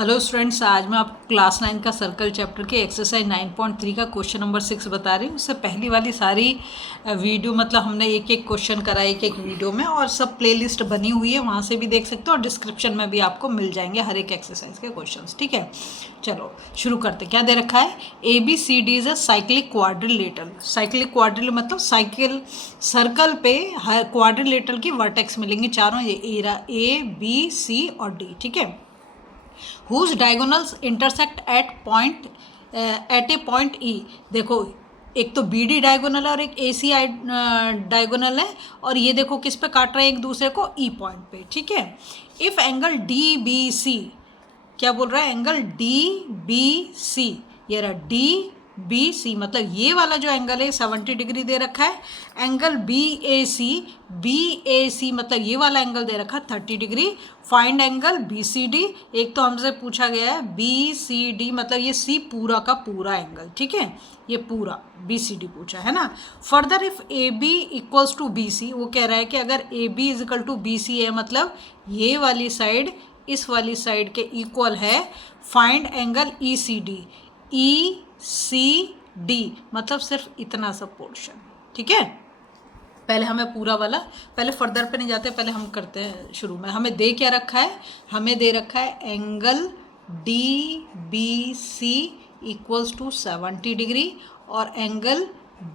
Hello students, आज मैं आपको क्लास 9 का सर्कल चैप्टर के एक्सरसाइज 9.3 का क्वेश्चन नंबर 6 बता रही हूँ। उससे पहली वाली सारी वीडियो मतलब हमने एक एक क्वेश्चन करा एक एक वीडियो में, और सब प्लेलिस्ट बनी हुई है, वहाँ से भी देख सकते हो, और डिस्क्रिप्शन में भी आपको मिल जाएंगे हर एक एक्सरसाइज के क्वेश्चंस। ठीक है, चलो शुरू करते। क्या दे रखा है? ABCD is a cyclic quadrilateral. Cyclic क्वाड्रिल मतलब साइकिल सर्कल पे क्वाड्रिलेटरल की वर्टेक्स मिलेंगे चारों, ये A B C और D। ठीक है, whose diagonals intersect at a point E। देखो, एक तो BD डायगोनल है और एक AC डायगोनल है, और ये देखो किस पे काट रहे हैं एक दूसरे को, E पॉइंट पे। ठीक है, इफ एंगल DBC, क्या बोल रहा है? एंगल DBC, ये रहा DBC, मतलब ये वाला जो एंगल है 70 डिग्री दे रखा है। एंगल BAC मतलब ये वाला एंगल दे रखा है 30 डिग्री। फाइंड एंगल BCD, एक तो हमसे पूछा गया है BCD मतलब ये C पूरा का पूरा एंगल। ठीक है, ये पूरा BCD पूछा है ना। Further if AB equals to BC, वो कह रहा है कि अगर AB is equal to BC है, मतलब ये वाली साइड इस वाली साइड के इक्वल है, फाइंड एंगल ECD। ECD मतलब सिर्फ इतना सा पोर्शन। ठीक है, पहले हमें पूरा वाला, पहले फर्दर पे नहीं जाते, पहले हम करते हैं शुरू में। हमें दे क्या रखा है? हमें दे रखा है angle DBC equals to 70 degree और angle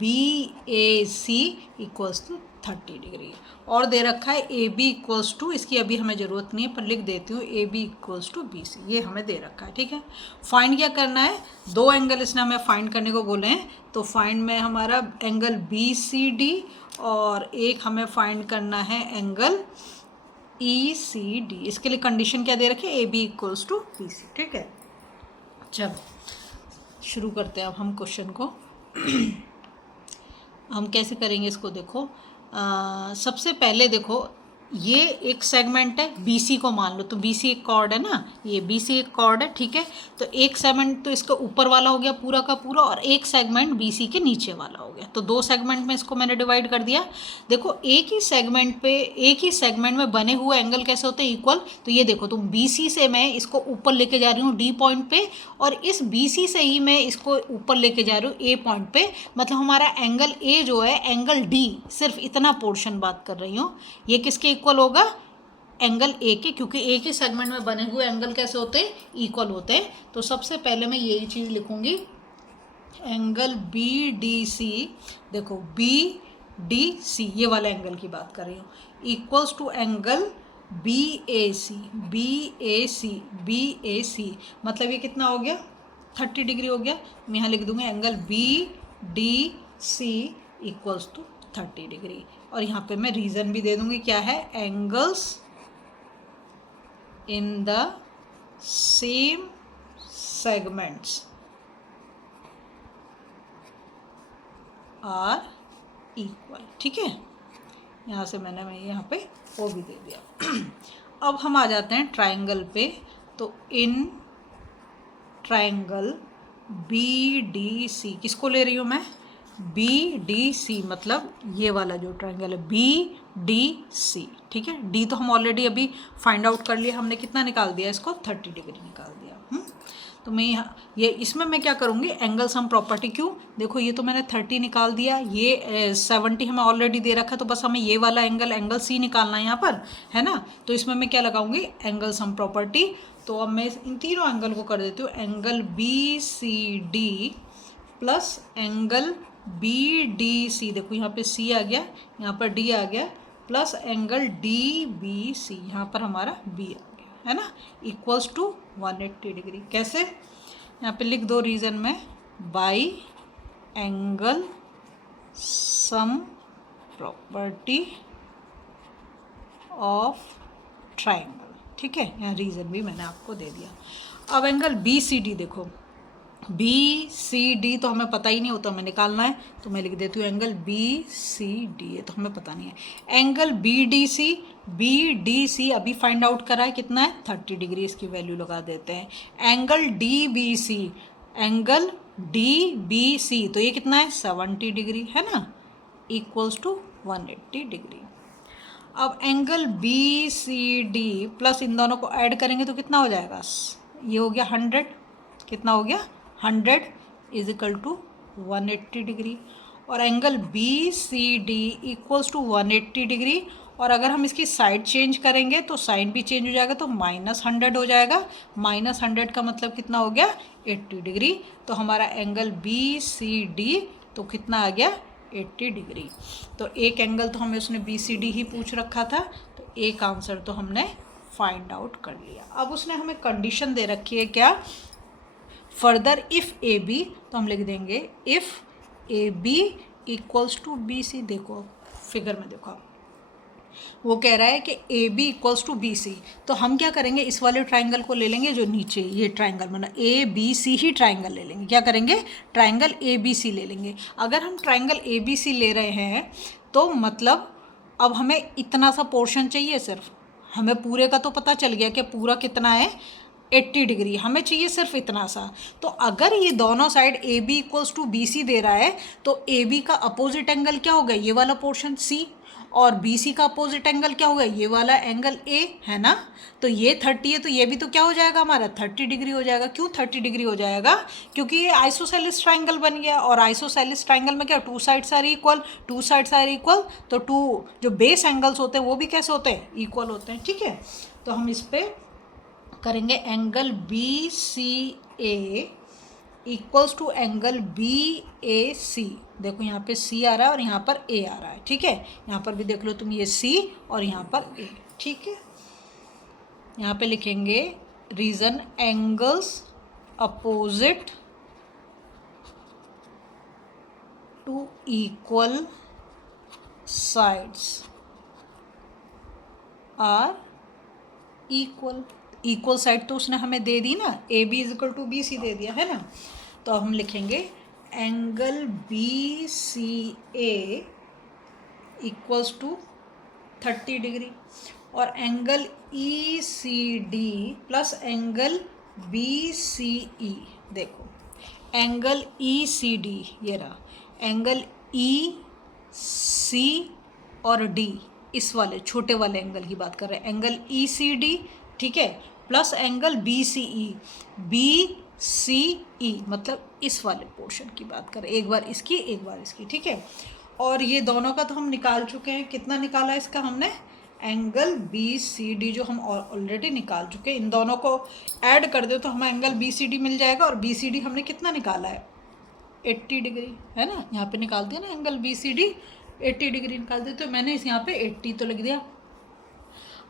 BAC equals to 30 degree, और दे रखा है AB इक्वल्स टू, इसकी अभी हमें ज़रूरत नहीं है पर लिख देती हूँ, AB इक्वल्स टू BC, ये हमें दे रखा है। ठीक है, फाइंड क्या करना है? दो एंगल इसने हमें फाइंड करने को बोले हैं, तो फाइंड में हमारा एंगल BCD और एक हमें फाइंड करना है एंगल ECD। इसके लिए कंडीशन क्या दे रखी है? AB equals to BC। ठीक है, चलो शुरू करते हैं अब हम क्वेश्चन को। हम कैसे करेंगे इसको? देखो, सबसे पहले देखो, ये एक सेगमेंट है, BC को मान लो, तो BC एक कॉर्ड है ना, ये BC एक कॉर्ड है। ठीक है, तो एक सेगमेंट तो इसका ऊपर वाला हो गया पूरा का पूरा, और एक सेगमेंट BC के नीचे वाला हो गया, तो दो सेगमेंट में इसको मैंने डिवाइड कर दिया। देखो, एक ही सेगमेंट में बने हुए एंगल कैसे होते हैं? इक्वल। तो ये देखो, तुम BC से मैं इसको ऊपर लेके जा रही हूँ D पॉइंट पे, और इस BC से ही मैं इसको ऊपर लेके जा रही हूँ A पॉइंट पे, मतलब हमारा एंगल A जो है, एंगल D, सिर्फ इतना पोर्शन बात कर रही हूँ, ये किसके इक्वल होगा? एंगल A के, क्योंकि एक ही सेगमेंट में बने हुए एंगल कैसे होते हैं? इक्वल होते हैं। तो सबसे पहले मैं यही चीज़ लिखूंगी, एंगल BDC, देखो BDC ये वाला एंगल की बात कर रही हूँ, इक्वल्स टू एंगल BAC मतलब ये कितना हो गया? 30 डिग्री हो गया। मैं यहाँ लिख दूंगी angle BDC equals to 30 degree, और यहाँ पे मैं रीज़न भी दे दूंगी, क्या है? Angles in the same segments are equal. ठीक है, यहाँ से मैं यहाँ पे वो भी दे दिया। अब हम आ जाते हैं ट्राइंगल पे, तो इन ट्राइंगल BDC, किसको ले रही हूँ मैं? BDC मतलब ये वाला जो ट्राइंगल है BDC। ठीक है, D तो हम ऑलरेडी अभी फाइंड आउट कर लिया, हमने कितना निकाल दिया इसको? 30 डिग्री निकाल दिया। तो मैं यहाँ ये इसमें मैं क्या करूँगी? Angle sum property. क्यों? देखो, ये तो मैंने 30 निकाल दिया, ये 70 हमें ऑलरेडी दे रखा, तो बस हमें ये वाला एंगल C निकालना है यहाँ पर, है ना। तो इसमें मैं क्या लगाऊंगी? Angle sum property. तो अब मैं इन तीनों एंगल को कर देती हूँ, angle BCD plus angle BDC, देखो यहाँ पे C आ गया, यहाँ पर D आ गया, प्लस एंगल DBC, यहाँ पर हमारा B आ गया, है ना, इक्वल्स टू 180 डिग्री। कैसे? यहाँ पे लिख दो रीज़न में, by angle sum property of triangle. ठीक है, यहाँ रीज़न भी मैंने आपको दे दिया। अब एंगल BCD देखो, BCD तो हमें पता ही नहीं होता, हमें निकालना है, तो मैं लिख देती हूँ एंगल BCD, ये तो हमें पता नहीं है। एंगल BDC अभी फाइंड आउट करा है, कितना है? 30 डिग्री, इसकी वैल्यू लगा देते हैं। एंगल DBC तो ये कितना है? 70 डिग्री, है ना, इक्वल्स टू 180 डिग्री। अब एंगल BCD प्लस इन दोनों को ऐड करेंगे तो कितना हो जाएगा? ये हो गया 100, कितना हो गया 100 इज इक्वल टू 180 डिग्री। और angle B C D equals to 180 degree. और अगर हम इसकी साइड चेंज करेंगे तो साइन भी चेंज हो जाएगा, तो -100 हो जाएगा। -100 का मतलब कितना हो गया 80 डिग्री। तो हमारा एंगल बी सी डी तो कितना आ गया 80 डिग्री। तो एक एंगल तो हमें उसने बी सी डी ही पूछ रखा था, तो एक आंसर तो हमने फाइंड आउट कर लिया। अब उसने हमें कंडीशन दे रखी है क्या, फर्दर इफ़ ए बी, तो हम लिख देंगे if A B equals to B C. देखो फिगर में देखो, वो कह रहा है कि A B equals to B C. तो हम क्या करेंगे, इस वाले ट्राइंगल को ले लेंगे जो नीचे ये ट्राइंगल बना, A B C he triangle ले लेंगे। क्या करेंगे, ट्राइंगल ए बी सी ले लेंगे। अगर हम ट्राइंगल ए बी सी ले रहे हैं तो मतलब अब हमें इतना सा पोर्शन चाहिए सिर्फ, हमें पूरे का तो पता चल गया कि पूरा कितना है 80 डिग्री, हमें चाहिए सिर्फ इतना सा। तो अगर ये दोनों side A B equals to B C दे रहा है तो ए बी का अपोजिट एंगल क्या होगा, ये वाला पोर्शन सी, और बी सी का अपोजिट एंगल क्या होगा, ये वाला एंगल ए, है ना। तो ये 30 है तो ये भी तो क्या हो जाएगा हमारा 30 डिग्री हो जाएगा। क्यों 30 डिग्री हो जाएगा, क्योंकि ये आइसोसेलेस ट्राइंगल बन गया, और आइसोसेलेस ट्राइंगल में क्या two sides are equal, two sides are equal, तो टू जो बेस एंगल्स होते हैं वो भी कैसे होते हैं, इक्वल होते हैं। ठीक है, तो हम इस पर करेंगे angle B C A equals to angle B A C. देखो यहाँ पे सी आ रहा है और यहाँ पर ए आ रहा है। ठीक है, यहाँ पर भी देख लो तुम, ये सी और यहाँ पर ए। ठीक है, यहाँ पे लिखेंगे reason angles opposite to equal sides are equal. Equal side तो उसने हमें दे दी ना, A B is equal to B C दे दिया है ना। तो हम लिखेंगे angle B C A equals to 30 degree, और angle E C D plus angle B C E. देखो एंगल ई सी डी ये रहा, एंगल ई सी और डी, इस वाले छोटे वाले एंगल की बात कर रहे हैं, एंगल ई सी डी, ठीक है, प्लस एंगल बी सी ई। बी सी ई मतलब इस वाले पोर्शन की बात करें, एक बार इसकी एक बार इसकी। ठीक है, और ये दोनों का तो हम निकाल चुके हैं, कितना निकाला इसका हमने, एंगल बी सी डी जो हम ऑलरेडी निकाल चुके हैं। इन दोनों को ऐड कर दो तो हमें एंगल बी सी डी मिल जाएगा, और बी सी डी हमने कितना निकाला है 80 डिग्री, है ना। यहाँ पे निकाल दिया ना angle B C D 80 degree निकाल दिया, तो मैंने इस यहाँ पे 80 तो लिख दिया।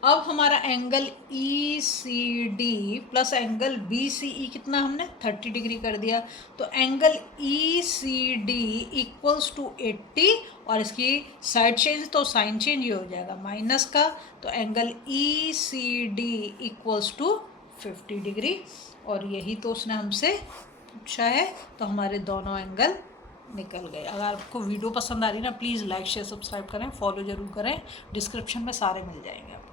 अब हमारा angle E C D plus angle B C E कितना हमने 30 डिग्री कर दिया। तो angle E C D equals to 80, और इसकी साइड चेंज तो साइन चेंज ये हो जाएगा माइनस का, तो angle E C D equals to 50 degree. और यही तो उसने हमसे पूछा है, तो हमारे दोनों एंगल निकल गए। अगर आपको वीडियो पसंद आ रही है ना, प्लीज़ लाइक शेयर सब्सक्राइब करें, फॉलो ज़रूर करें, डिस्क्रिप्शन में सारे मिल जाएंगे।